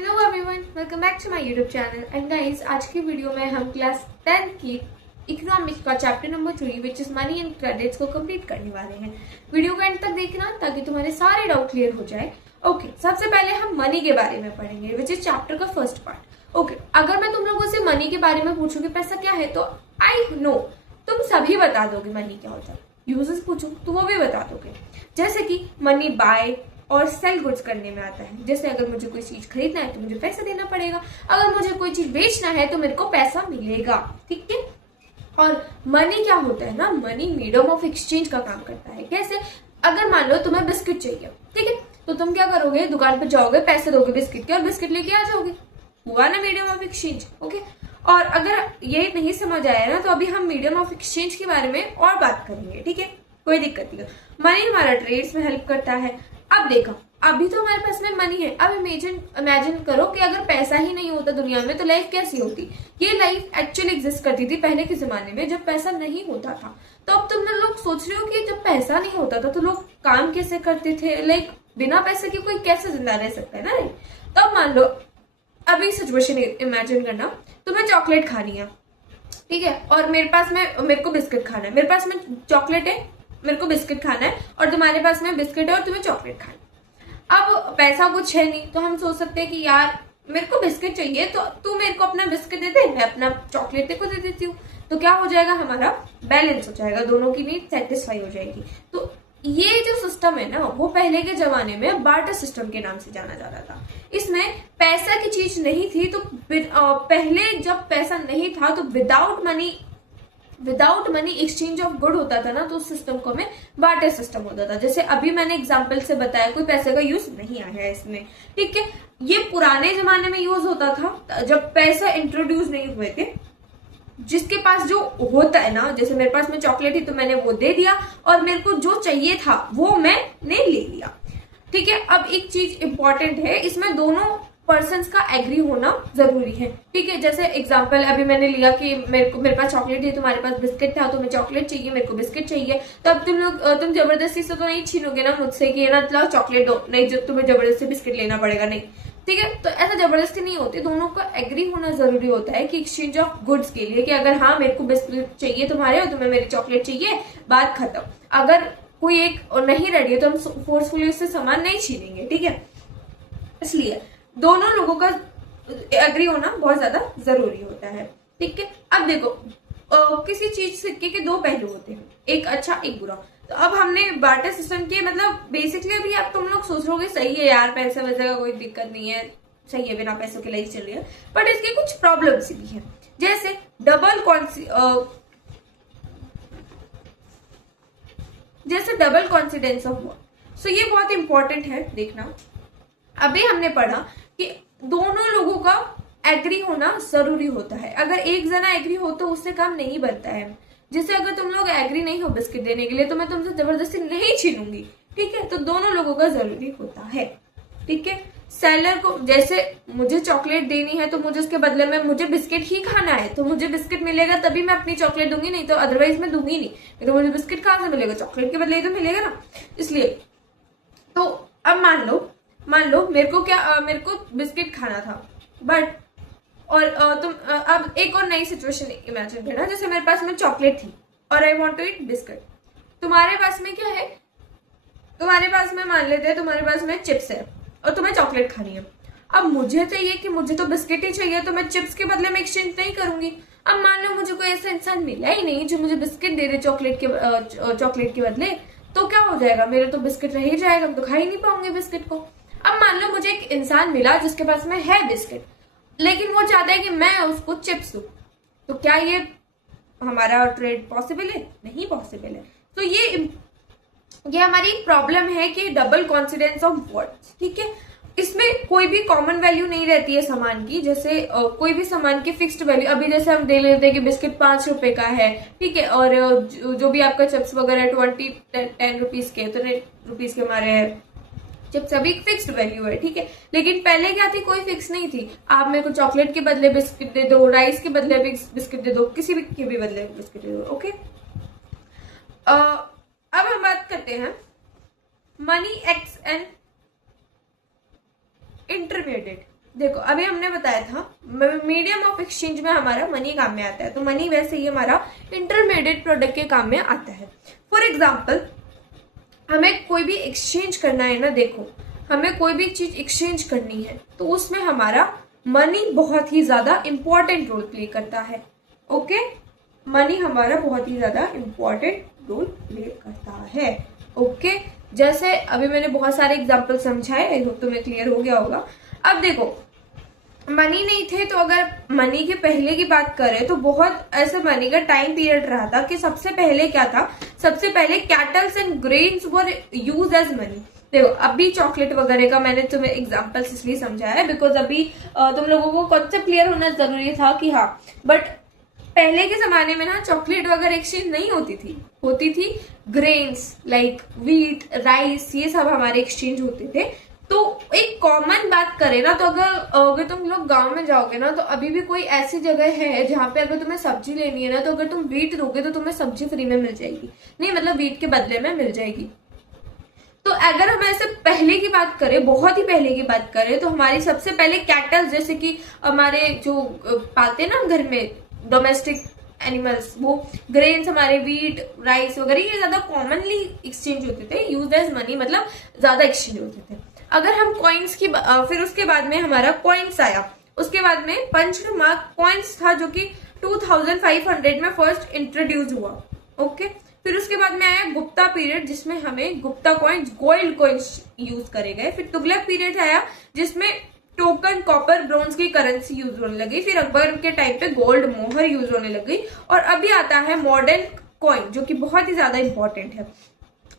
Hello everyone, welcome back to my YouTube channel and guys, आज की video में हम क्लास 10 की इकोनॉमिक्स का chapter number 3 which is money and credits को कंप्लीट करने वाले हैं। वीडियो को एंड तक देखना ताकि तुम्हारे सारे डाउट क्लियर हो जाए। ओके, सबसे पहले हम मनी के बारे में पढ़ेंगे विच इज चैप्टर का फर्स्ट पार्ट। ओके, अगर मैं तुम लोगों से मनी के बारे में पूछूंगी पैसा क्या है तो आई नो तुम सभी बता दोगे मनी क्या होता है। यूजेस पूछो तो वो भी बता दोगे, जैसे कि मनी बाय और सेल गुड्स करने में आता है। जैसे अगर मुझे कोई चीज खरीदना है तो मुझे पैसा देना पड़ेगा, अगर मुझे कोई चीज बेचना है तो मेरे को पैसा मिलेगा। ठीक है। और मनी क्या होता है ना, मनी मीडियम ऑफ एक्सचेंज का काम करता है। कैसे? अगर मान लो तुम्हें बिस्किट चाहिए, ठीक है, तो तुम क्या करोगे, दुकान पे जाओगे, पैसे दोगे बिस्किट के और बिस्किट लेके आ जाओगे। हुआ ना मीडियम ऑफ एक्सचेंज। ओके, और अगर ये नहीं समझ आया ना तो अभी हम मीडियम ऑफ एक्सचेंज के बारे में और बात करेंगे। ठीक है, कोई दिक्कत नहीं। मनी हमारा ट्रेड्स में हेल्प करता है। अब देखो, अभी तो हमारे पास में मनी है। अब इमेजिन करो कि अगर पैसा ही नहीं होता दुनिया में तो लाइफ कैसी होती। ये लाइफ एक्चुअली एग्जिस्ट करती थी पहले के जमाने में जब पैसा नहीं होता था। तो अब तुम लोग सोच रहे हो कि जब पैसा नहीं होता था तो लोग काम कैसे करते थे, लाइक बिना पैसे के कोई कैसे जिंदा रह सकता है ना। तो अब मान लो, अभी सिचुएशन इमेजिन करना, तुम्हें चॉकलेट खानी है, ठीक है, और मेरे को बिस्किट खाना है। मेरे पास में चॉकलेट है, मेरे को बिस्किट खाना है, और तुम्हारे पास में बिस्किट है और तुम्हें चॉकलेट खाना है। अब पैसा कुछ है नहीं तो हम सोच सकते हैं कि यार मेरे को बिस्किट चाहिए तो तू मेरे को अपना बिस्किट दे दे, मैं अपना चॉकलेट तेरे को दे देती हूँ। तो क्या हो जाएगा, हमारा बैलेंस हो जाएगा, दोनों की नीड सेटिस्फाई हो जाएगी। तो ये जो सिस्टम है ना वो पहले के जमाने में बार्टर सिस्टम के नाम से जाना जाता था। इसमें पैसा की चीज नहीं थी तो पहले जब पैसा नहीं था तो without money exchange of good होता था ना, तो उस सिस्टम को हमें बार्टर सिस्टम होता था। जैसे अभी मैंने एग्जांपल से बताया, कोई पैसे का यूज नहीं आया है इसमें। ठीक है, ये पुराने जमाने में यूज होता था जब पैसा इंट्रोड्यूस नहीं हुए थे। जिसके पास जो होता है ना, जैसे मेरे पास में चॉकलेट थी तो मैंने वो दे दिया और मेरे को जो चाहिए था वो मैंने ले लिया। ठीक है, अब एक चीज इंपॉर्टेंट है, इसमें दोनों पर्सन्स का एग्री होना जरूरी है। ठीक है, जैसे एग्जांपल अभी मैंने लिया कि मेरे पास चॉकलेट थी, तुम्हारे पास बिस्किट था, तुम्हें चॉकलेट चाहिए, मेरे को बिस्किट चाहिए। तो अब तुम जबरदस्ती से तो नहीं छीनोगे ना मुझसे कि ना चलो चॉकलेट दो, नहीं जो तुम्हें जबरदस्ती बिस्किट लेना पड़ेगा, नहीं। ठीक है, तो ऐसा जबरदस्ती नहीं होती, दोनों का एग्री होना जरूरी होता है कि एक्सचेंज ऑफ गुड्स के लिए, कि अगर हाँ मेरे को बिस्किट चाहिए तुम्हारे और तुम्हें मेरी चॉकलेट चाहिए, बात खत्म। अगर कोई एक नहीं रेडी है तो हम फोर्सफुली उससे सामान नहीं छीनेंगे। ठीक है, इसलिए दोनों लोगों का एग्री होना बहुत ज्यादा जरूरी होता है। ठीक है, अब देखो, किसी चीज सिक्के के दो पहलू होते हैं, एक अच्छा एक बुरा। तो अब हमने बार्टर सिस्टम के मतलब बेसिकली अभी अब तुम लोग सोच रहोगे सही है यार, पैसे वैसे का कोई दिक्कत नहीं है, सही है, बिना पैसों के लाइफ चल रही है, बट इसकी कुछ प्रॉब्लम्स भी है। जैसे डबल कॉन्फिडेंस ऑफ वर्ड। सो ये बहुत इंपॉर्टेंट है देखना। अभी हमने पढ़ा कि दोनों लोगों का एग्री होना जरूरी होता है। अगर एक जना एग्री हो तो उससे काम नहीं बनता है। जैसे अगर तुम लोग एग्री नहीं हो बिस्किट देने के लिए तो मैं तुमसे जबरदस्ती नहीं छीनूंगी। ठीक है, तो दोनों लोगों का जरूरी होता है। ठीक है, सेलर को जैसे मुझे चॉकलेट देनी है तो मुझे उसके बदले में मुझे बिस्किट ही खाना है, तो मुझे बिस्किट मिलेगा तभी मैं अपनी चॉकलेट दूंगी, नहीं तो अदरवाइज मैं दूंगी नहीं। तो मुझे बिस्किट कहाँ से मिलेगा, चॉकलेट के बदले ही तो मिलेगा ना। इसलिए तो अब मान लो मेरे को बिस्किट खाना था, बट तुम अब एक और नई सिचुएशन इमेजिन करना। जैसे मेरे पास में चॉकलेट थी और I want to eat biscuit. तुम्हारे पास में क्या है, तुम्हारे पास में मान लेते हैं तुम्हारे पास में चिप्स है और तुम्हें चॉकलेट खानी है। अब मुझे चाहिए कि मुझे तो बिस्किट ही चाहिए, तो मैं चिप्स के बदले में एक्सचेंज नहीं करूंगी। अब मान लो मुझे कोई ऐसा इंसान मिला ही नहीं जो मुझे बिस्किट दे दे चॉकलेट के बदले, तो क्या हो जाएगा, मेरे तो बिस्किट रह ही जाएगा, तो खा ही नहीं पाऊंगे बिस्किट को। अब मान लो मुझे एक इंसान मिला जिसके पास में है बिस्किट, लेकिन वो चाहता है कि मैं उसको चिप्स दूं, तो क्या ये हमारा ट्रेड पॉसिबल है? नहीं पॉसिबल है। तो ये हमारी प्रॉब्लम है कि डबल कॉन्फिडेंस ऑफ वर्ड्स। ठीक है, इसमें कोई भी कॉमन वैल्यू नहीं रहती है सामान की। जैसे कोई भी सामान की फिक्स्ड वैल्यू, अभी जैसे हम दे लेते हैं कि बिस्किट 5 रुपए का है, ठीक है, और जो भी आपका चिप्स वगैरह 10 रुपीज के, तो 10 रुपीज के हमारे चिप्स अभी फिक्स्ड वैल्यू है। ठीक है, लेकिन पहले क्या थी, कोई फिक्स नहीं थी। आप मेरे को चॉकलेट के बदले बिस्किट दे दो, राइस के बदले बिस्किट दे दो, किसी भी के भी बदले बिस्किट दे दो। ओके, अब हम बात करते हैं मनी एक्ट्स एन इंटरमीडिएट। देखो अभी हमने बताया था मीडियम ऑफ एक्सचेंज में हमारा मनी काम में आता है, तो मनी वैसे ही हमारा इंटरमीडिएट प्रोडक्ट के काम में आता है। फॉर एग्जाम्पल हमें कोई भी एक्सचेंज करना है ना, देखो हमें कोई भी चीज एक्सचेंज करनी है तो उसमें हमारा मनी बहुत ही ज्यादा इंपॉर्टेंट रोल प्ले करता है। ओके, मनी हमारा बहुत ही ज्यादा इंपॉर्टेंट रोल प्ले करता है। ओके, जैसे अभी मैंने बहुत सारे एग्जांपल समझाए, आई होप तुम्हें क्लियर हो गया होगा। अब देखो मनी नहीं थे तो अगर मनी के पहले की बात करें तो बहुत ऐसे मनी का टाइम पीरियड रहा था कि सबसे पहले क्या था, सबसे पहले cattles and grains were use as money. देखो अभी चॉकलेट वगैरह का मैंने तुम्हें एग्जांपल्स इसलिए समझाया है बिकॉज अभी तुम लोगों को कॉन्सेप्ट क्लियर होना जरूरी था कि हाँ, बट पहले के जमाने में ना चॉकलेट वगैरह एक्सचेंज नहीं होती थी ग्रेन्स लाइक व्हीट, राइस, ये सब हमारे एक्सचेंज होते थे। तो एक कॉमन बात करें ना, तो अगर तुम लोग गांव में जाओगे ना तो अभी भी कोई ऐसी जगह है जहां पे अगर तुम्हें सब्जी लेनी है ना तो अगर तुम व्हीट दोगे तो तुम्हें सब्जी फ्री में मिल जाएगी, नहीं मतलब व्हीट के बदले में मिल जाएगी। तो अगर हम ऐसे पहले की बात करें, बहुत ही पहले की बात करें, तो हमारी सबसे पहले कैटल जैसे कि हमारे जो पालते ना घर में डोमेस्टिक एनिमल्स, वो ग्रेन्स हमारे व्हीट, राइस वगैरह ये ज्यादा कॉमनली एक्सचेंज होते थे, यूज एज मनी, मतलब ज्यादा एक्सचेंज होते थे। अगर हम कॉइन्स की फिर उसके बाद में हमारा कॉइन्स आया, उसके बाद में पंच्ड मार्क कॉइन्स था जो कि 2500 में फर्स्ट इंट्रोड्यूस हुआ। ओके, फिर उसके बाद में आया गुप्ता पीरियड जिसमें हमें Gupta coins, gold coins use करे गए। फिर तुगलक पीरियड आया जिसमें टोकन, कॉपर, ब्रॉन्ज की करेंसी यूज होने लगी। फिर अकबर के टाइम पे गोल्ड मोहर यूज होने लगी और अभी आता है मॉडर्न कॉइन जो कि बहुत ही ज्यादा इंपॉर्टेंट है।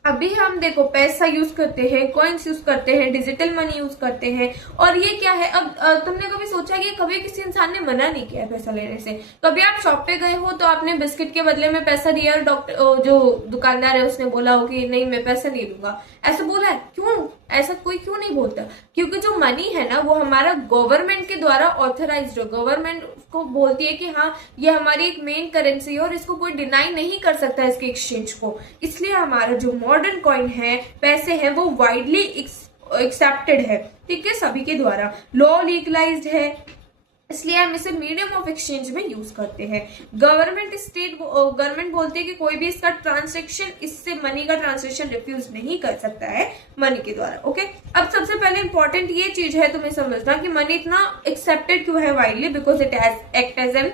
अभी हम देखो पैसा यूज करते हैं, कॉइन्स यूज करते हैं, डिजिटल मनी यूज करते हैं। और ये क्या है, अब तुमने कभी सोचा कि कभी किसी इंसान ने मना नहीं किया है पैसा लेने से? कभी आप शॉप पे गए हो तो आपने बिस्किट के बदले में पैसा दिया और डॉक्टर जो दुकानदार है उसने बोला हो कि नहीं मैं पैसा नहीं लूंगा, ऐसा बोला है? क्यों ऐसा कोई क्यों नहीं बोलता? क्योंकि जो मनी है ना वो हमारा गवर्नमेंट के द्वारा ऑथराइज्ड है। गवर्नमेंट को बोलती है कि हाँ ये हमारी एक मेन करेंसी है और इसको कोई डिनाई नहीं कर सकता इसके एक्सचेंज को। इसलिए हमारा जो मॉडर्न कॉइन है, पैसे हैं, वो वाइडली एक्सेप्टेड है, ठीक है, सभी के द्वारा लॉ लीगलाइज्ड है, इसलिए हम इसे मीडियम ऑफ एक्सचेंज में यूज करते हैं। गवर्नमेंट बोलती है कि कोई भी इसका ट्रांजेक्शन, इससे मनी का ट्रांजेक्शन रिफ्यूज नहीं कर सकता है मनी के द्वारा। ओके, अब सबसे पहले इंपॉर्टेंट ये चीज है तुम्हें समझना कि मनी इतना एक्सेप्टेड क्यों है widely, because it act as an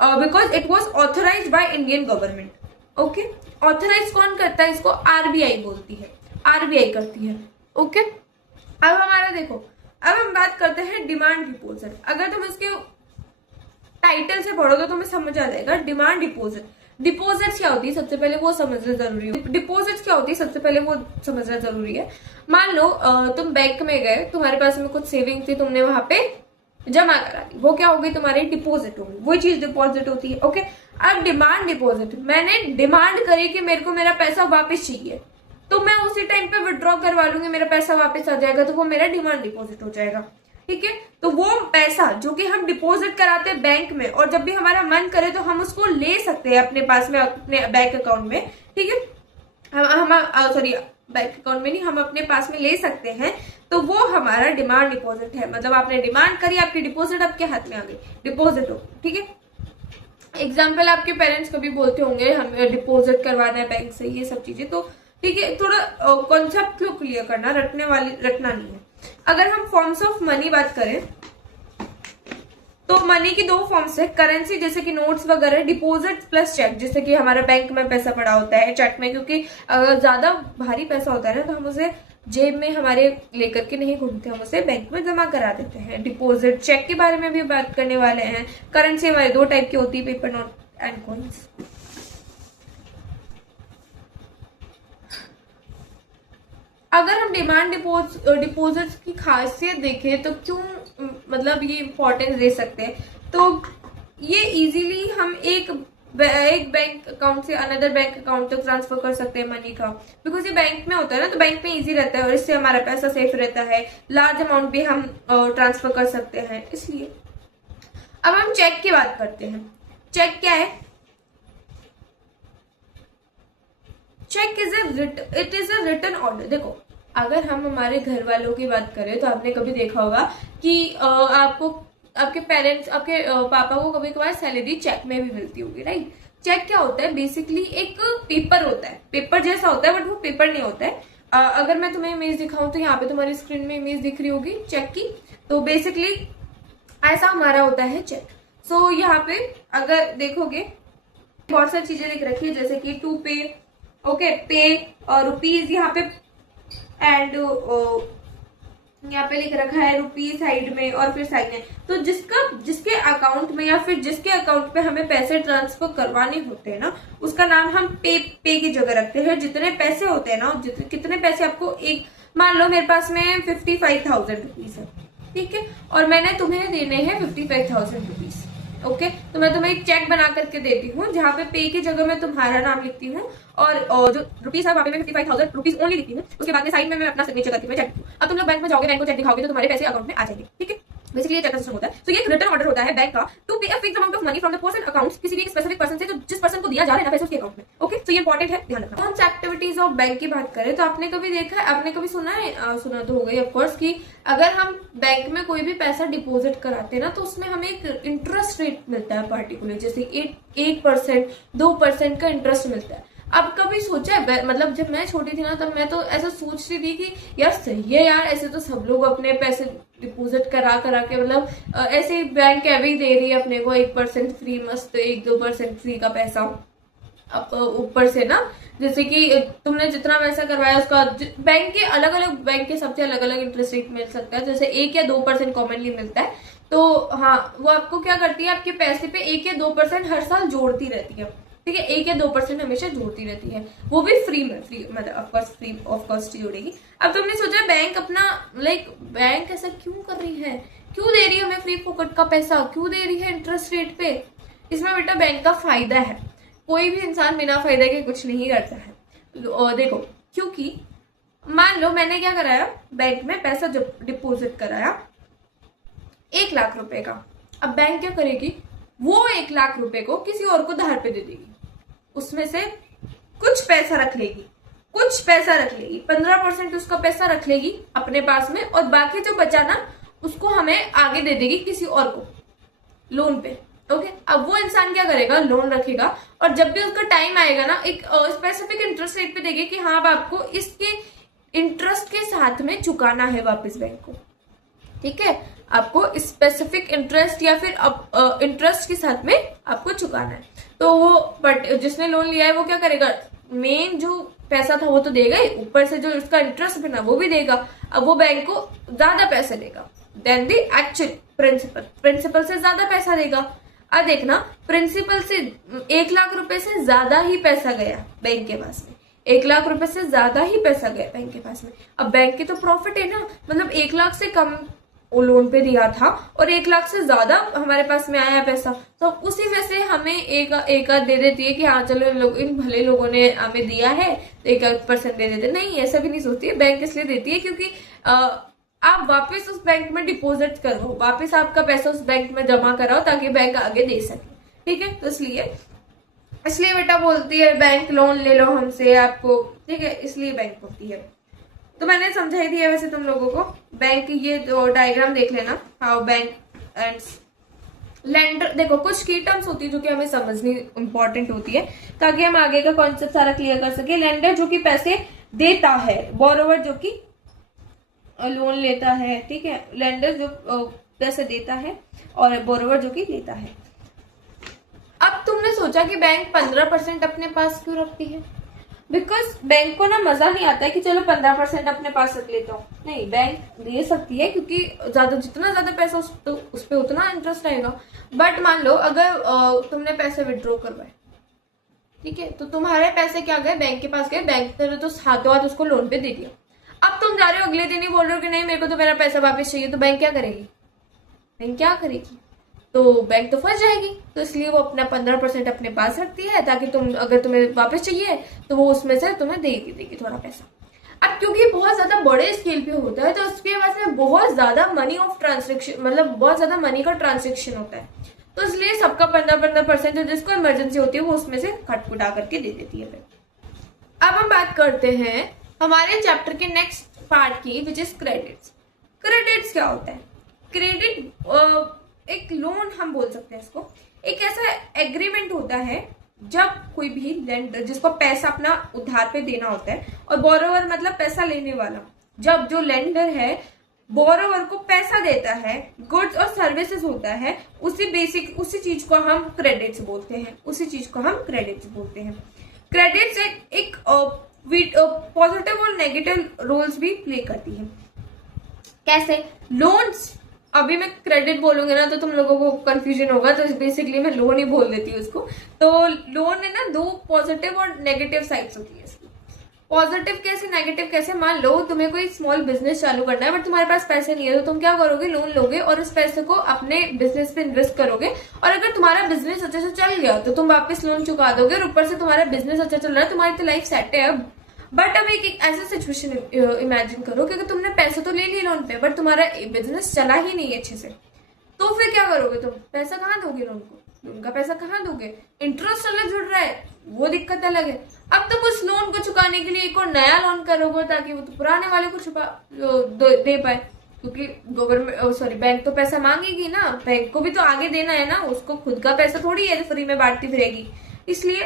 because it was authorize by Indian government. Okay, authorize कौन करता है? इसको आरबीआई बोलती है, आरबीआई करती है। ओके, अब हमारा देखो, अब हम बात करते हैं डिमांड डिपोजिट। अगर तुम इसके टाइटल से पढ़ो तो तुम्हें समझ आ जाएगा डिमांड डिपोजिट। डिपोजिट क्या होती है सबसे पहले वो समझना जरूरी है। डिपोजिट क्या होती है सबसे पहले वो समझना जरूरी है। मान लो तुम बैंक में गए, तुम्हारे पास में कुछ सेविंग थी, तुमने वहां पे जमा करा दी, वो क्या हो गई? तुम्हारी डिपोजिट हो गई, वो चीज डिपोजिट होती है। ओके, अब डिमांड डिपोजिट, मैंने डिमांड करी कि मेरे को मेरा पैसा वापस चाहिए, तो मैं उसी टाइम पे विड्रॉ करवा लूंगी, मेरा पैसा वापस आ जाएगा, तो वो मेरा डिमांड डिपॉजिट हो जाएगा। ठीक है, तो वो पैसा जो कि हम डिपॉजिट कराते हैं बैंक में और जब भी हमारा मन करे तो हम उसको ले सकते हैं अपने पास में, अपने बैंक अकाउंट में। ठीक है, हम सॉरी बैंक अकाउंट में नहीं, हम अपने पास में ले सकते हैं, तो वो हमारा डिमांड डिपॉजिट है। मतलब आपने डिमांड करी, आपकी डिपॉजिट आपके हाथ में आ गई, डिपॉजिट हो। ठीक है, एग्जाम्पल आपके पेरेंट्स कभी बोलते होंगे हमें डिपॉजिट करवाना है बैंक से, ये सब चीजें, तो ठीक है, थोड़ा कॉन्सेप्ट को क्लियर करना, रटना नहीं है। अगर हम फॉर्म्स ऑफ मनी बात करें तो मनी की दो फॉर्म्स है, करेंसी जैसे कि नोट्स वगैरह, डिपॉजिट प्लस चेक जैसे कि हमारा बैंक में पैसा पड़ा होता है चेक में, क्योंकि अगर ज्यादा भारी पैसा होता है ना तो हम उसे जेब में हमारे लेकर के नहीं घूमते, हम उसे बैंक में जमा करा देते हैं। डिपॉजिट चेक के बारे में भी बात करने वाले हैं। करेंसी हमारे दो टाइप की होती है, पेपर नोट एंड कॉइन्स। अगर हम डिमांड डिपॉजिट की खासियत देखें तो क्यों मतलब ये इंपॉर्टेंस दे सकते हैं, तो ये इजीली हम एक बैंक अकाउंट से अनदर बैंक अकाउंट तक ट्रांसफर कर सकते हैं मनी का, बिकॉज ये बैंक में होता है ना, तो बैंक में इजी रहता है और इससे हमारा पैसा सेफ रहता है, लार्ज अमाउंट भी हम ट्रांसफर कर सकते हैं। इसलिए अब हम चेक की बात करते हैं। चेक क्या है? Cheque it is a written order. देखो अगर हम हमारे घर वालों की बात करें तो आपने कभी देखा होगा कि आपको आपके पेरेंट्स, आपके पापा को कभी कभार सैलरी चेक में भी मिलती होगी, राइट। चेक क्या होता है? बेसिकली एक पेपर होता है, पेपर जैसा होता है बट वो पेपर नहीं होता है। अगर मैं तुम्हें इमेज दिखाऊं तो यहाँ पे तुम्हारी स्क्रीन में इमेज दिख रही होगी चेक की। तो बेसिकली ऐसा हमारा होता है चेक। सो यहाँ पे अगर देखोगे बहुत सारी चीजें लिख रखी है, जैसे कि टू पे, ओके, पे और रुपीज यहाँ पे, एंड यहाँ पे लिख रखा है रुपीज साइड में और फिर साइड में। तो जिसके अकाउंट में या फिर जिसके अकाउंट पे हमें पैसे ट्रांसफर करवाने होते हैं ना, उसका नाम हम पे की जगह रखते हैं। जितने पैसे होते हैं ना, कितने पैसे आपको, एक मान लो मेरे पास में 55,000 रुपीज है, ठीक है, और मैंने तुम्हें देने हैं 55,000 रुपीज, ओके। तो मैं तुम्हें एक चेक बना करके देती हूँ जहाँ पे पे की जगह मैं तुम्हारा नाम लिखती हूँ और जो रुपीज है वहाँ पे मैं 55,000 रुपीज ओनली लिखती हूँ। उसके बाद में साइड में मैं अपना सिग्नेचर करती हूँ चेक। अब तुम लोग बैंक में जाओगे, बैंक को चेक दिखाओगे तो तुम्हारे पैसे अकाउंट में आ जाएंगे, ठीक है। बेसिकली ये चेक का सिस्टम होता है। तो ये एक रिटर्न ऑर्डर होता है बैंक का टू पे a fixed amount of money from the person account, किसी भी एक स्पेसिफिक पर्सन से, जो जिस पर्सन को दिया जा रहा है ना पैसे उसके अकाउंट में, ओके। तो ये इंपॉर्टेंट है, ध्यान रखना। कौन सी एक्टिविटीज ऑफ बैंक की बात करें तो आपने कभी देखा है, आपने कभी सुना है, सुना तो हो गई ऑफकोर्स, कि अगर हम बैंक में कोई भी पैसा डिपॉजिट कराते हैं ना तो उसमें हमें एक इंटरेस्ट रेट मिलता है पर्टिकुलर, जैसे 1%, 2% का इंटरेस्ट मिलता है। अब कभी सोचा है, मतलब जब मैं छोटी थी ना तब मैं तो ऐसा सोचती थी कि यार सही है यार, ऐसे तो सब लोग अपने पैसे डिपॉजिट करा के, मतलब ऐसे बैंक भी दे रही है अपने को 1% फ्री, मस्त 1-2% फ्री का पैसा ऊपर से ना, जैसे कि तुमने जितना पैसा करवाया उसका बैंक के अलग अलग, बैंक के सबसे अलग अलग इंटरेस्ट रेट मिल सकता है, जैसे 1 या 2% कॉमनली मिलता है। तो हाँ, वो आपको क्या करती है, आपके पैसे पे 1 या 2% हर साल जोड़ती रहती है, ठीक है, 1 या 2% हमेशा जोड़ती रहती है, वो भी फ्री में, फ्री मतलब ऑफकोर्स फ्री ऑफ कॉस्ट ही जोड़ेगी। अब तुमने सोचा बैंक अपना बैंक ऐसा क्यों कर रही है, क्यों दे रही है हमें फ्री फोकट का पैसा, क्यों दे रही है इंटरेस्ट रेट पे? इसमें बेटा बैंक का फायदा है, कोई भी इंसान बिना फायदे के कुछ नहीं करता है। देखो, क्योंकि मान लो मैंने क्या कराया, बैंक में पैसा डिपॉजिट कराया 1 लाख रुपए का। अब बैंक क्या करेगी, वो 1 लाख रुपए को किसी और को धार पे दे देगी, उसमें से कुछ पैसा रख लेगी, 15% उसका पैसा रख लेगी अपने पास में, और बाकी जो बचा ना उसको हमें आगे दे देगी किसी और को लोन पे, ओके। अब वो इंसान क्या करेगा, लोन रखेगा, और जब भी उसका टाइम आएगा ना एक स्पेसिफिक इंटरेस्ट रेट पे देगी कि हाँ अब आपको इसके इंटरेस्ट के साथ में चुकाना है वापस बैंक को, ठीक है, आपको स्पेसिफिक इंटरेस्ट या फिर इंटरेस्ट के साथ में आपको चुकाना है। तो वो बट जिसने लोन लिया है वो क्या करेगा, मेन जो पैसा था वो तो देगा ही, ऊपर से जो इसका इंटरेस्ट बना वो भी देगा। अब वो बैंक को ज्यादा पैसे देगा देन द एक्चुअल प्रिंसिपल से ज्यादा पैसा देगा। अब देखना, प्रिंसिपल से 1 लाख रुपए से ज्यादा ही पैसा गया बैंक के पास में, 1 लाख रुपए से ज्यादा ही पैसा गया बैंक के पास में। अब बैंक की तो प्रॉफिट है ना, मतलब 1 लाख से कम वो लोन पे दिया था और 1 लाख से ज्यादा हमारे पास में आया पैसा, तो उसी में से हमें एक दे देती है कि हाँ चलो इन भले लोगों ने हमें दिया है तो 1% दे देते। नहीं, ऐसा भी नहीं सोचती है बैंक, इसलिए देती है क्योंकि आप वापस उस बैंक में डिपॉजिट करो, वापस आपका पैसा उस बैंक में जमा कराओ ताकि बैंक आगे दे सके, ठीक है। तो इसलिए बेटा बोलती है बैंक लोन ले लो हमसे आपको, ठीक है, इसलिए बैंक होती है। तो मैंने समझाई दी है वैसे तुम लोगों को बैंक, ये जो डायग्राम देख लेना, हाउ बैंक एंड लेंडर। देखो कुछ की टर्म्स होती है जो कि हमें समझनी इंपॉर्टेंट होती है ताकि हम आगे का कॉन्सेप्ट सारा क्लियर कर सके। लेंडर जो कि पैसे देता है, बोरोवर जो कि लोन लेता है, ठीक है, लेंडर जो पैसे देता है और बोरोवर जो कि लेता है। अब तुमने सोचा कि बैंक 15% अपने पास क्यों रखती है, बिकॉज बैंक को ना मजा नहीं आता है कि चलो 15% अपने पास रख लेता हूँ, नहीं, बैंक दे सकती है क्योंकि जितना ज्यादा पैसा उस पर उतना इंटरेस्ट आएगा। बट मान लो अगर तुमने पैसे विड्रॉ करवाए, ठीक है, तो तुम्हारे पैसे क्या गए, बैंक के पास गए, बैंक ने तो हाथों हाथ उसको लोन पे दे दिया। अब तुम जा रहे हो अगले दिन ही बोल रहे हो कि नहीं मेरे को तो मेरा पैसा वापस चाहिए, तो बैंक क्या करेगी, तो बैंक तो फंस जाएगी। तो इसलिए वो अपना 15% अपने पास रखती है ताकि अगर तुम्हें वापस चाहिए तो वो उसमें से तुम्हें देगी थोड़ा पैसा। अब क्योंकि बहुत ज्यादा बड़े स्केल पे होता है तो उसके पास में बहुत ज्यादा मनी ऑफ ट्रांजेक्शन, मतलब बहुत ज्यादा मनी का ट्रांजेक्शन होता है, तो इसलिए सबका 15% जो जिसको इमरजेंसी होती है वो उसमें से खटपुटा करके दे देती है। अब हम बात करते हैं हमारे चैप्टर के नेक्स्ट पार्ट की विच इज क्रेडिट्स। क्रेडिट्स क्या होता है? क्रेडिट एक लोन हम बोल सकते हैं इसको। एक ऐसा एग्रीमेंट होता है जब कोई भी लेंडर जिसको पैसा अपना उधार पे देना होता है, और बोरोवर मतलब पैसा लेने वाला, जब जो लेंडर है बोरोवर को पैसा देता है, गुड्स और सर्विसेज होता है, उसी चीज को हम क्रेडिट्स बोलते हैं। उसी चीज को हम क्रेडिट्स बोलते हैं। क्रेडिट्स एक पॉजिटिव और नेगेटिव रोल्स भी प्ले करती है। कैसे? लोन्स, अभी मैं क्रेडिट बोलूंगी ना तो तुम लोगों को कंफ्यूजन होगा, तो बेसिकली मैं लोन ही बोल देती हूँ उसको। तो लोन है ना, दो पॉजिटिव और नेगेटिव साइड्स होती है इसकी। पॉजिटिव कैसे, नेगेटिव कैसे? मान लो तुम्हें कोई स्मॉल बिजनेस चालू करना है बट तुम्हारे पास पैसे नहीं है, तो तुम क्या करोगे? लोन लोगे और उस पैसे को अपने बिजनेस पे इन्वेस्ट करोगे, और अगर तुम्हारा बिजनेस अच्छे से चल गया तो तुम वापस लोन चुका दोगे, और ऊपर से तुम्हारा बिजनेस अच्छा चल रहा है, तुम्हारी तो लाइफ सेट है अब। बट अब एक ऐसा सिचुएशन इमेजिन करो कि तुमने पैसे तो ले लिए लोन पे बट तुम्हारा बिजनेस चला ही नहीं अच्छे से, तो फिर क्या करोगे? तुम पैसा कहाँ दोगे लोन को? लोन का पैसा कहाँ दोगे? इंटरेस्ट अलग जुड़ रहा है, वो दिक्कत अलग है। अब तुम उस लोन को चुकाने के लिए एक और नया लोन करोगे ताकि वो तो पुराने वाले को दे पाए, क्योंकि गवर्नमेंट बैंक तो पैसा मांगेगी ना, बैंक को भी तो आगे देना है ना, उसको खुद का पैसा थोड़ी है फ्री में बांटती फिरेगी। इसलिए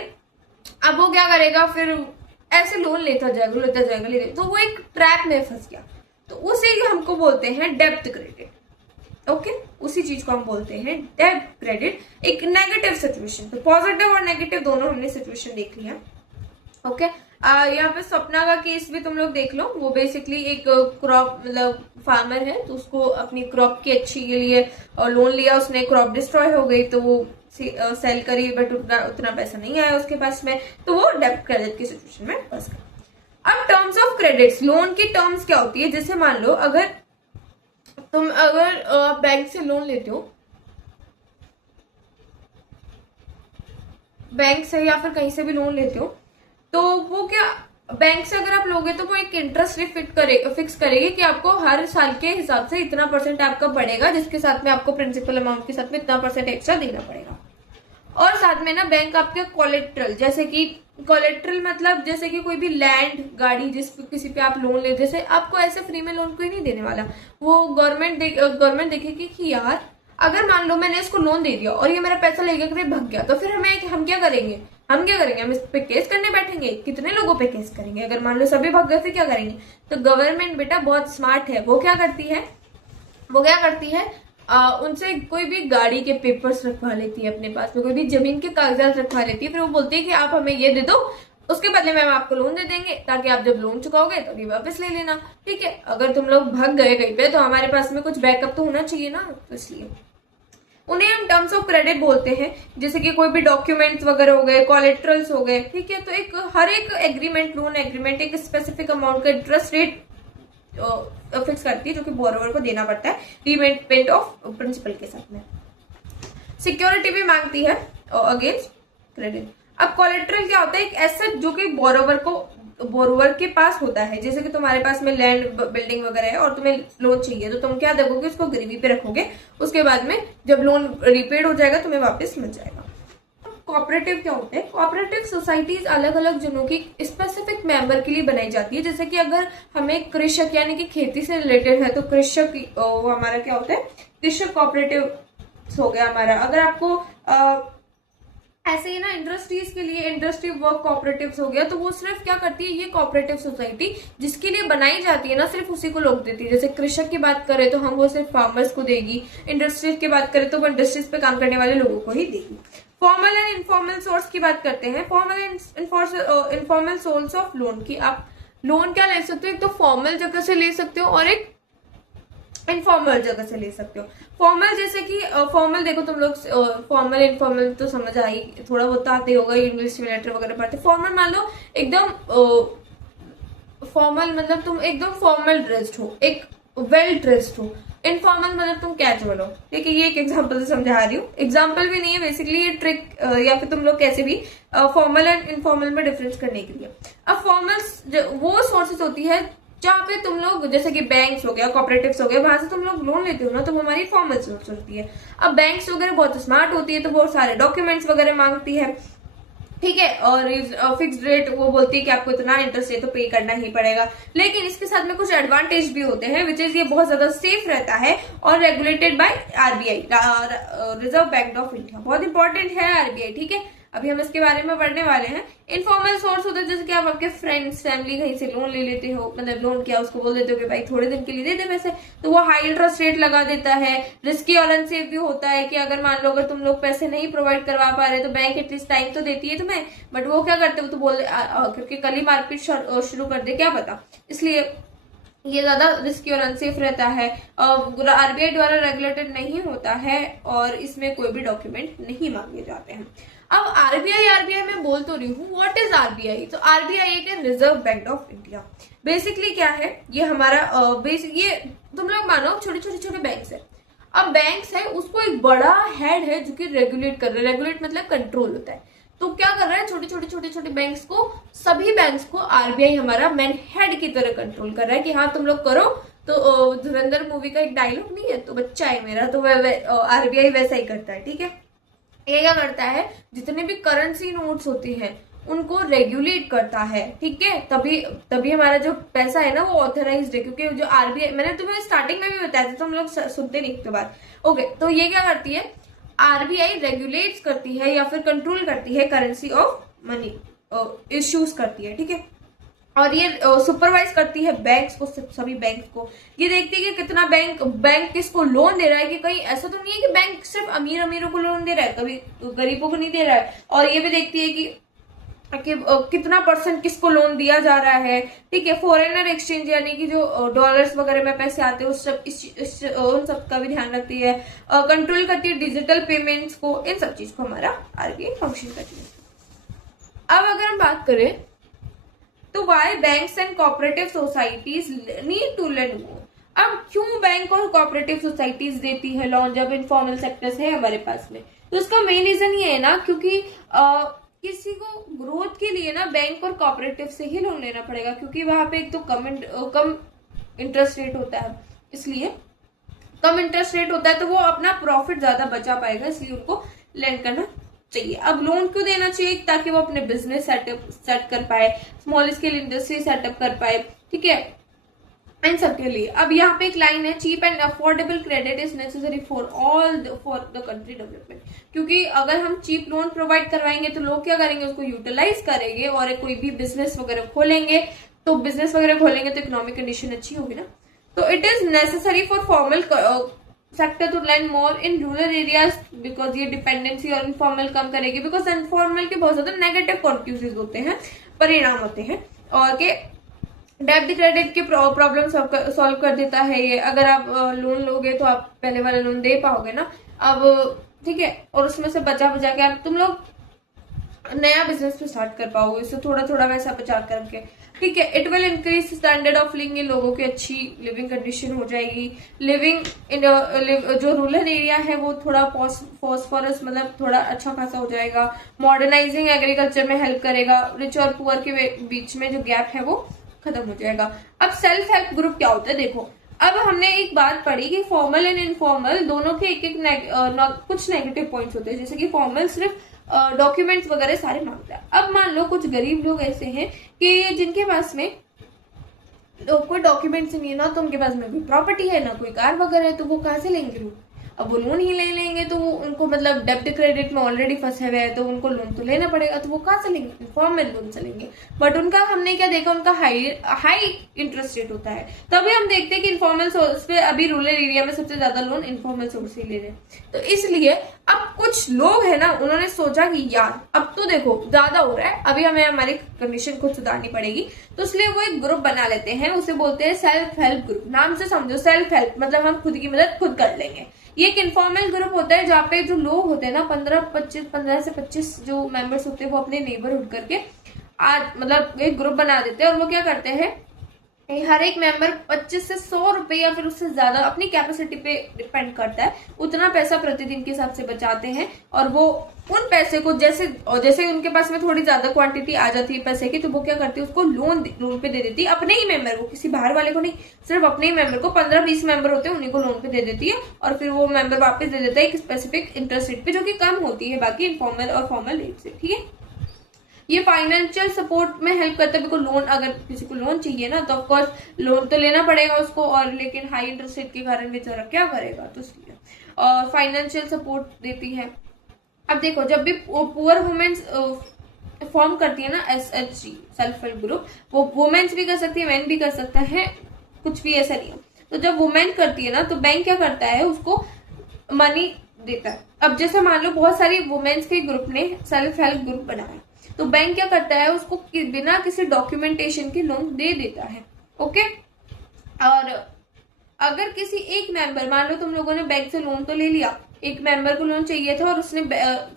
अब वो क्या करेगा? फिर ऐसे लोन लेता जाएगा, तो वो एक ट्रैप में फंस गया। तो उसी हमको बोलते हैं डेब्ट क्रेडिट। ओके, उसी चीज को हम बोलते हैं डेब्ट क्रेडिट। एक नेगेटिव सिचुएशन, तो पॉजिटिव और नेगेटिव दोनों हमने सिचुएशन देख लिया। ओके, यहाँ पे सपना का केस भी तुम लोग देख लो। वो बेसिकली एक क्रॉप मतलब फार्मर है, तो उसको अपनी क्रॉप की अच्छी के लिए लोन लिया, उसने क्रॉप डिस्ट्रॉय हो गई तो वो सेल करी बट उतना पैसा नहीं आया उसके पास में, तो वो डेब्ट क्रेडिट की सिचुएशन में फंस गया। अब टर्म्स ऑफ क्रेडिट्स, लोन की टर्म्स क्या होती है? जैसे मान लो अगर बैंक से लोन लेते हो, बैंक से या फिर कहीं से भी लोन लेते हो, तो वो क्या, बैंक से अगर आप लोगे तो वो एक इंटरेस्ट रेट फिक्स करेगी कि आपको हर साल के हिसाब से इतना % आपका बढ़ेगा, जिसके साथ में आपको प्रिंसिपल अमाउंट के साथ में इतना % एक्स्ट्रा देना पड़ेगा। और साथ में ना बैंक आपके कोलेट्रल, जैसे कि कोलेट्रल मतलब जैसे कि कोई भी लैंड, गाड़ी, किसी पे आप लोन ले, जैसे आपको ऐसे फ्री में लोन कोई नहीं देने वाला। वो गवर्नमेंट देखेगी कि यार अगर मान लो मैंने इसको लोन दे दिया और ये मेरा पैसा लेके कहीं भाग गया, तो फिर हम क्या करेंगे? हम इस पे केस करने बैठेंगे। कितने लोगों पे केस करेंगे? अगर मान लो सभी भाग गए फिर क्या करेंगे? तो गवर्नमेंट बेटा बहुत स्मार्ट है, वो क्या करती है उनसे कोई भी गाड़ी के पेपर्स रखवा लेती है अपने पास में, कोई भी जमीन के कागजात रखवा लेती है, फिर वो बोलती है कि आप हमें ये दे दो, उसके बदले में हम आपको लोन दे देंगे, ताकि आप जब लोन चुकाओगे तो अभी वापस ले लेना। ठीक है, अगर तुम लोग भाग गए कहीं पे तो हमारे पास में कुछ बैकअप तो होना चाहिए ना, तो इसलिए उन्हें हम टर्म्स ऑफ क्रेडिट बोलते हैं। जैसे कि कोई भी डॉक्यूमेंट्स वगैरह हो गए, कोलेट्रल्स हो गए, ठीक है। तो हर एक एग्रीमेंट, लोन एग्रीमेंट एक स्पेसिफिक अमाउंट का इंटरेस्ट रेट फिक्स करती है, जो कि बोरोवर को देना पड़ता है रीपेमेंट ऑफ प्रिंसिपल के साथ में। सिक्योरिटी भी मांगती है अगेंस्ट क्रेडिट। अब कोलेट्रल क्या होता है? एक एसेट जो कि बोरोवर के पास होता है। जैसे कि तुम्हारे पास में लैंड, बिल्डिंग वगैरह है और तुम्हें लोन चाहिए, तो तुम क्या देखोगे? उसको गिरवी पे रखोगे, उसके बाद में जब लोन रिपेड हो जाएगा तुम्हें वापस मिल जाएगा। कोऑपरेटिव क्या होता है? कोऑपरेटिव सोसाइटीज अलग अलग जनों की स्पेसिफिक मेंबर के लिए बनाई जाती है। जैसे कि अगर हमें कृषक यानी कि खेती से रिलेटेड है तो कृषक वो हमारा क्या होता है? कृषक कोऑपरेटिव हो गया हमारा। अगर आपको ऐसे ही ना इंडस्ट्रीज के लिए इंडस्ट्री वर्क कोऑपरेटिव्स हो गया, तो वो सिर्फ क्या करती है? ये कोऑपरेटिव सोसाइटी जिसके लिए बनाई जाती है ना, सिर्फ उसी को लोग देती है। जैसे कृषक की बात करें तो हम वो सिर्फ फार्मर्स को देगी, इंडस्ट्रीज की बात करें तो वो इंडस्ट्रीज पे काम करने वाले लोगों को ही देगी। फॉर्मल एंड इनफॉर्मल सोर्स की बात करते हैं। Formal and informal source of loan की आप लोन क्या ले सकते हो? एक तो फॉर्मल जगह से ले सकते हो और एक इनफॉर्मल जगह से ले सकते हो। फॉर्मल जैसे कि फॉर्मल देखो तुम लोग, फॉर्मल इनफॉर्मल तो समझ आई, थोड़ा बहुत आते होगा, इंग्लिश में लेटर वगैरह पढ़ते। फॉर्मल मान लो एकदम फॉर्मल मतलब तुम एकदम फॉर्मल ड्रेस्ड हो, एक वेल ड्रेस्ड हो। इनफॉर्मल मतलब तुम कैजुअल हो। ठीक है, ये एक एग्जांपल से समझा रही हूँ, एग्जांपल भी नहीं है बेसिकली, ये ट्रिक या फिर तुम लोग कैसे भी फॉर्मल एंड इनफॉर्मल में डिफरेंस करने के लिए। अब फॉर्मल वो सोर्सेस होती है जहाँ पे तुम लोग, जैसे कि बैंक्स हो गया, कोऑपरेटिव्स हो गया, वहां से तुम लोग लोन लेते हो ना, तो वो हमारी फॉर्मल सोर्स होती है। अब बैंक्स वगैरह बहुत स्मार्ट होती है, तो बहुत सारे डॉक्यूमेंट्स वगैरह मांगती है। ठीक है। और फिक्स्ड रेट वो बोलती है कि आपको इतना इंटरेस्ट है तो पे करना ही पड़ेगा, लेकिन इसके साथ में कुछ एडवांटेज भी होते हैं, विच इज ये बहुत ज्यादा सेफ रहता है और regulated by RBI, reserve bank of India. बहुत इंपॉर्टेंट है आरबीआई, ठीक है। अभी हम इसके बारे में पढ़ने वाले हैं। इनफॉर्मल सोर्स होता है जैसे कि आप आपके फ्रेंड्स फैमिली कहीं से लोन ले लेते हो, मतलब लोन किया उसको बोल देते हो कि भाई थोड़े दिन के लिए दे दे पैसे, तो वो हाई इंटरेस्ट रेट लगा देता है। रिस्की और अनसेफ भी होता है कि अगर मान लो अगर तुम लोग पैसे नहीं प्रोवाइड करवा पा रहे तो बैंक एटलीस्ट टाइम तो देती है तुम्हें, बट वो क्या करते हो तो बोल क्योंकि कल ही मार्केट शुरू कर दे क्या पता, इसलिए ये ज्यादा रिस्की और अनसेफ रहता है। आरबीआई द्वारा रेगुलेटेड नहीं होता है और इसमें कोई भी डॉक्यूमेंट नहीं मांगे जाते हैं। अब आरबीआई मैं बोल तो रही हूँ, व्हाट इज आरबीआई? तो आरबीआई एक है reserve bank of India. Basically क्या है ये हमारा ये तुम लोग मानो छोटे बैंक्स है। अब बैंक्स है उसको एक बड़ा हेड है जो कि रेगुलेट कर रहा है। रेगुलेट मतलब कंट्रोल होता है। तो क्या कर रहा है, छोटे बैंक्स को, सभी बैंक्स को आरबीआई हमारा मेन हेड की तरह कंट्रोल कर रहा है कि हाँ तुम लोग करो। तो धुरंधर मूवी का एक डायलॉग नहीं है, तो बच्चा है मेरा, तो आरबीआई वैसा ही करता है, ठीक है। ये क्या करता है, जितने भी करेंसी नोट्स होते हैं उनको रेगुलेट करता है, ठीक है। तभी हमारा जो पैसा है ना वो ऑथराइज्ड है, क्योंकि जो आरबीआई, मैंने तुम्हें स्टार्टिंग में भी बताया था, तो हम लोग सुनते नहीं तो बात। ओके, तो ये क्या करती है, आरबीआई रेगुलेट करती है या फिर कंट्रोल करती है करेंसी ऑफ मनी, इश्यूज करती है, ठीक है। और ये सुपरवाइज करती है बैंक्स को, सभी बैंक्स को। ये देखती है कि कितना बैंक किसको लोन दे रहा है, कि कहीं ऐसा तो नहीं है कि बैंक सिर्फ अमीरों को लोन दे रहा है, कभी गरीबों को नहीं दे रहा है। और ये भी देखती है कि कितना % किसको लोन दिया जा रहा है, ठीक है। फॉरेनर एक्सचेंज यानी कि जो डॉलर्स वगैरह में पैसे आते हैं उन सब का भी ध्यान रखती है। कंट्रोल करती है डिजिटल पेमेंट्स को, इन सब चीज को हमारा आरबीआई फंक्शन करती है। अब अगर हम बात करें तो why banks and cooperative societies need to lend more. अब क्यों बैंक और कोऑपरेटिव सोसाइटीज देती है लोन जब इनफॉर्मल सेक्टर्स है हमारे पास में? तो इसका मेन रीजन ये है ना, क्योंकि किसी को ग्रोथ के लिए ना बैंक और कोऑपरेटिव से ही लोन लेना पड़ेगा, क्योंकि वहां पे एक तो कम इंटरेस्ट रेट होता है, इसलिए कम इंटरेस्ट रेट होता है तो वो अपना प्रॉफिट ज्यादा बचा पाएगा, इसलिए उनको लेंड करना चाहिए। अब लोन क्यों देना चाहिए? ताकि वो अपने बिजनेस सेट कर पाए, स्मॉल स्केल इंडस्ट्री सेटअप कर पाए, ठीक है, इन सब के लिए। अब यहाँ पे एक लाइन है, cheap and affordable credit is necessary for the country development. क्योंकि अगर हम चीप लोन प्रोवाइड करवाएंगे तो लोग क्या करेंगे, उसको यूटिलाइज करेंगे और कोई भी बिजनेस वगैरह खोलेंगे, तो इकोनॉमिक कंडीशन अच्छी होगी ना। तो it is necessary for formal sector to land more in rural areas, because ये डिपेंडेंसी और इनफॉर्मल कम करेगी, बिकॉज इनफॉर्मल के बहुत ज्यादा नेगेटिव कॉन्क्लूजन होते हैं, परिणाम होते हैं, और के डेब्ट क्रेडिट के प्रॉब्लम सॉल्व कर देता है ये। अगर आप लोन लोगे तो आप पहले वाला लोन दे पाओगे ना, अब ठीक है, और उसमें से बचा के आप तुम लोग नया बिजनेस भी स्टार्ट कर पाओगे, इससे थोड़ा वैसा बचा करके, ठीक है। It will increase standard of living, इन लोगों की अच्छी लिविंग कंडीशन हो जाएगी। लिविंग इन जो रूरल एरिया है वो थोड़ा फॉस्फोरस मतलब थोड़ा अच्छा खासा हो जाएगा। मॉडर्नाइजिंग एग्रीकल्चर में हेल्प करेगा। रिच और पुअर के बीच में जो गैप है वो खत्म हो जाएगा। अब सेल्फ हेल्प ग्रुप क्या होता है, देखो अब हमने एक बात पढ़ी कि फॉर्मल एंड इनफॉर्मल दोनों के एक कुछ नेगेटिव पॉइंट्स होते हैं, जैसे कि फॉर्मल सिर्फ डॉक्यूमेंट्स वगैरह सारे मांगता है। अब मान लो कुछ गरीब लोग ऐसे हैं कि जिनके पास में कोई डॉक्यूमेंट्स नहीं है ना, तो उनके पास में कोई प्रॉपर्टी है ना कोई कार वगैरह है, तो वो कहाँ से लेंगे लोन? अब वो लोन ही ले लेंगे तो उनको मतलब डेब्ट क्रेडिट में ऑलरेडी फंसे हुए हैं, तो उनको लोन तो लेना पड़ेगा, तो वो कहाँ से लेंगे? इनफॉर्मल लोन से लेंगे। बट उनका हमने क्या देखा, उनका हाई इंटरेस्ट रेट होता है। तभी हम देखते हैं कि इनफॉर्मल सोर्स पे अभी रूरल एरिया में सबसे ज्यादा लोन इनफॉर्मल सोर्स ही ले रहे हैं। तो इसलिए अब कुछ लोग है ना, उन्होंने सोचा कि यार अब तो देखो ज्यादा हो रहा है, अभी हमें हमारी कंडीशन को सुधारनी पड़ेगी, तो इसलिए वो एक ग्रुप बना लेते हैं, उसे बोलते हैं सेल्फ हेल्प ग्रुप। नाम से समझो, सेल्फ हेल्प मतलब हम खुद की मदद खुद कर लेंगे। ये एक इनफॉर्मल ग्रुप होता है जहाँ पे जो लोग होते हैं ना 15 से 25 जो मेंबर्स होते हैं वो अपने नेबरहुड करके मतलब एक ग्रुप बना देते हैं, और वो क्या करते हैं, हर एक मेंबर 25 से 100 रुपए या फिर उससे ज्यादा अपनी कैपेसिटी पे डिपेंड करता है, उतना पैसा प्रतिदिन के हिसाब से बचाते हैं। और वो उन पैसे को जैसे उनके पास में थोड़ी ज्यादा क्वांटिटी आ जाती है पैसे की, तो वो क्या करती है, उसको लोन पे दे देती है अपने ही मेंबर को, किसी बाहर वाले को नहीं, सिर्फ अपने ही मेंबर को। 15-20 मेंबर होते हैं, उन्हीं को लोन पे दे देती है, और फिर वो मेंबर वापस दे देता है एक स्पेसिफिक इंटरेस्ट रेट पे, जो कि कम होती है बाकी इनफॉर्मल और फॉर्मल रेट से, ठीक है। ये फाइनेंशियल सपोर्ट में हेल्प करता है। बिकॉज लोन, अगर किसी को लोन चाहिए ना तो ऑफकोर्स लोन तो लेना पड़ेगा उसको, और लेकिन हाई इंटरेस्ट रेट के कारण बेचारा क्या करेगा, तो इसलिए फाइनेंशियल सपोर्ट देती है। अब देखो, जब भी पुअर वुमेन्स फॉर्म करती है ना SHG सेल्फ हेल्प ग्रुप, वो वुमेन्स भी कर सकती है, मैन भी कर सकता है, कुछ भी ऐसा नहीं है। तो जब वुमेन करती है ना तो बैंक क्या करता है, उसको मनी देता है। अब जैसे मान लो बहुत सारी वुमेन्स के ग्रुप ने सेल्फ हेल्प ग्रुप बनाया, तो बैंक क्या करता है, उसको बिना किसी डॉक्यूमेंटेशन के लोन दे देता है। ओके, और अगर किसी एक मेंबर, मान लो तुम लोगों ने बैंक से लोन तो ले लिया, एक मेंबर को लोन चाहिए था और उसने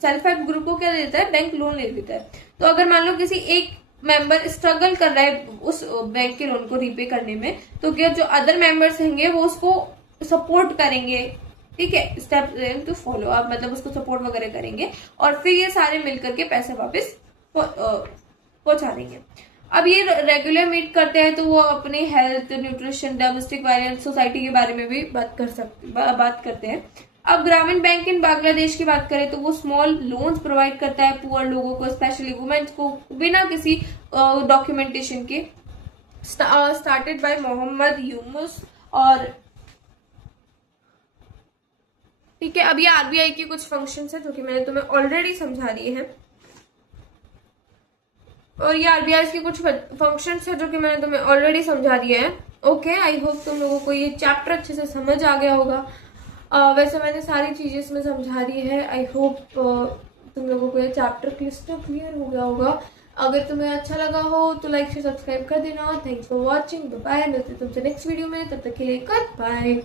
सेल्फ हेल्प ग्रुप को क्या देता है, बैंक लोन ले देता है। तो अगर मान लो किसी एक मेंबर स्ट्रगल कर रहा है उस बैंक के लोन को रीपे करने में, तो क्या जो अदर मेंबर्स होंगे वो उसको सपोर्ट करेंगे, ठीक है, स्टेप टू फॉलो अप, मतलब उसको सपोर्ट वगैरह करेंगे, और फिर ये सारे मिलकर के पैसे वापस पहुंचा देंगे। अब ये रेगुलर मीट करते हैं तो वो अपने health, nutrition, domestic violence, society के बारे में भी बात करते हैं। अब ग्रामीण बैंक इन बांग्लादेश की बात करें तो वो स्मॉल लोन्स प्रोवाइड करता है पुअर लोगों को, स्पेशली वुमेन्स को, बिना किसी डॉक्यूमेंटेशन के। Started by Muhammad Yunus. और ठीक है, अब ये RBI के कुछ फंक्शंस है जो कि मैंने तुम्हें ऑलरेडी समझा दिए हैं, और ये RBI के कुछ फंक्शंस है जो कि मैंने तुम्हें ऑलरेडी समझा दिए हैं। ओके, आई होप तुम लोगों को ये चैप्टर अच्छे से समझ आ गया होगा। वैसे मैंने सारी चीजें इसमें समझा दी है। आई होप तुम लोगों को ये चैप्टर क्लियर हो गया होगा। अगर तुम्हें अच्छा लगा हो तो लाइक से सब्सक्राइब कर देना। Thanks for watching, bye. मिलते तुमसे नेक्स्ट वीडियो में, तब तक के लिए गुड बाय।